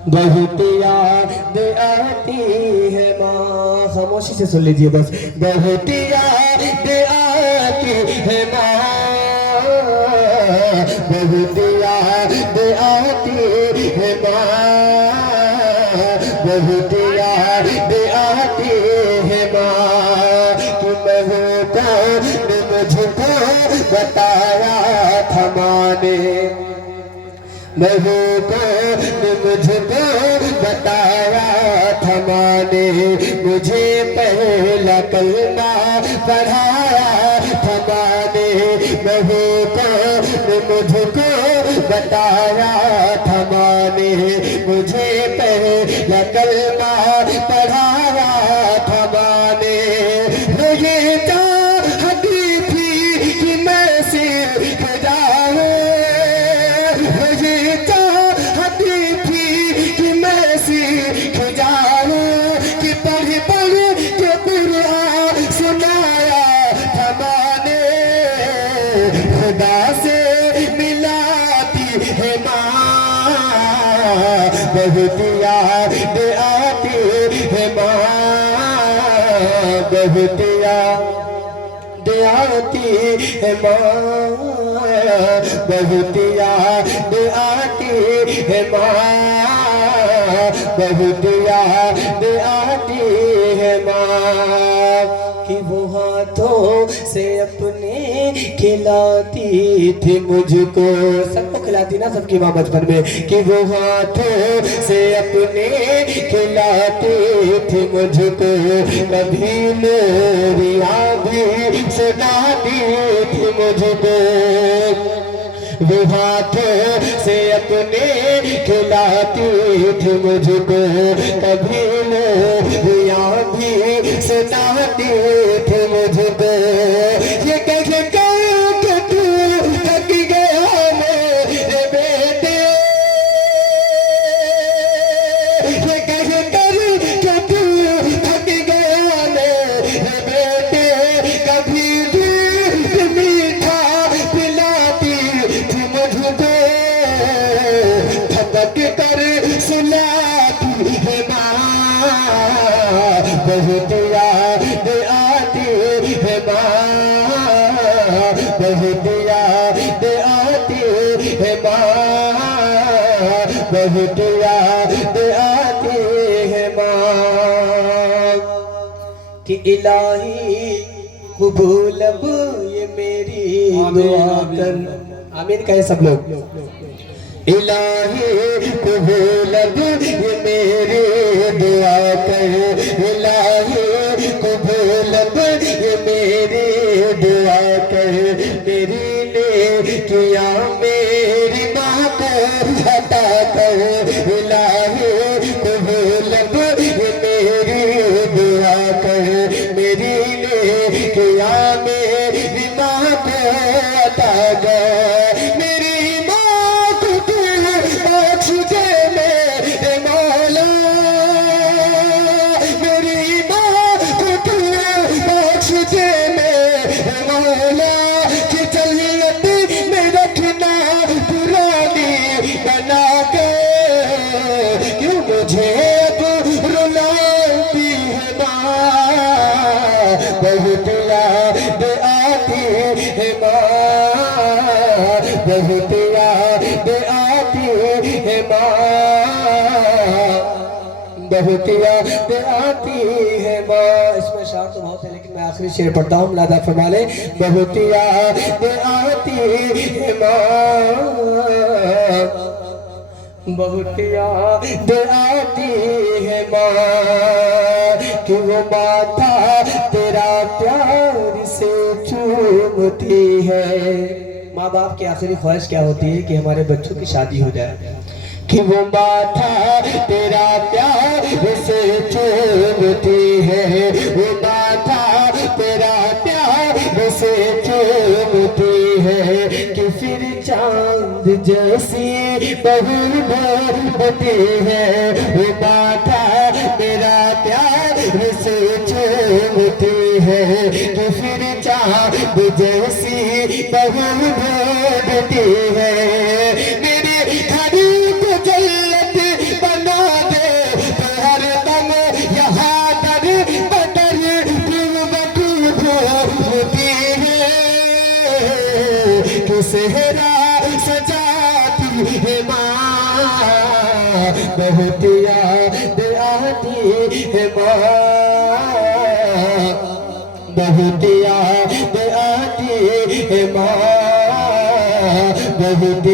बहुत याद आती है माँ। खामोशी से सुन लीजिए बस। बहुत याद आती है माँ, बहुत याद आती है माँ, बहुत याद आती है माँ। कि मैं कौन मुझको बताया था माँ ने, मैं कौन मुझको बताया था माँ ने। मुझे पहला कलमा पढ़ाया था माँ ने। मैं कौन मुझको बताया था माँ ने। मुझे पहला कलमा पढ़ाया था माँ ने। ये चाहती थी कि मैं सीख जाऊं, ये चाहती थी कि मैं सीख जाऊं, कि पढ़ पढ़ के कुरान सुनाया था माँ ने। खुदा से मिलाती है माँ, बहुत याद आती है माँ, बहुत याद आती है माँ, बहुत याद आती है माँ, बहुत याद आती है माँ। कि वो हाथों से अपने खिलाती थी मुझको, सबको खिलाती ना सबकी माँ बचपन में। कि वो हाथों से अपने खिलाती थी मुझको, कभी लोरियां भी सुनाती थी मुझको। वो हाथों से अपने खिलाती थी मुझको, कभी लोरियां भी सुनाती थी मुझको। ये कैसे कहो कि तू थक गया मेरे बेटे, ये कैसे करूं कि तू थक गया मेरे बेटे। कभी दूध मीठा पिलाती थी मुझको, थपक कर सुलाती है माँ। बहुत याद आती है माँ, बहुत याद आती है माँ, बहुत याद आती है माँ। कि इलाही कबूल अब ये मेरी दुआ कर। आमीन कहे सब लोग। इलाही कबूल अब ये मेरी दुआ कर, इलाही कबूल अब ये मेरी दुआ कर। मेरी नेकिया मेरी माँ को अता कर, इलाही कबूल अब ये मेरी दुआ कर। मेरी नेकिया मेरी माँ को अता कर। बहुत याद आती है माँ, बहुत याद आती है माँ, बहुत याद आती है माँ। इसमें शार तो बहुत है लेकिन मैं आखिरी शेर पढ़ता हूँ, मुलादा फरमा ले। बहुत याद आती है माँ, बहुत याद आती है माँ। कि वो माथा तेरा प्यार से चूमती है। माँ बाप की आखिरी ख्वाहिश क्या होती है? कि हमारे बच्चों की शादी हो जाए। कि वो माथा तेरा प्यार से चूमती है, वो माथा तेरा प्यार से चूमती है। कि फिर चांद जैसी बहू बनती है, वो माथा मेरा प्यार से चूमती है। कि फिर चांद जैसी बहू बनती है। मेरे घर को जन्नत बना सेहरा सजाती है माँ, बहुत याद आती है माँ, बहुत याद आती है माँ, बहुत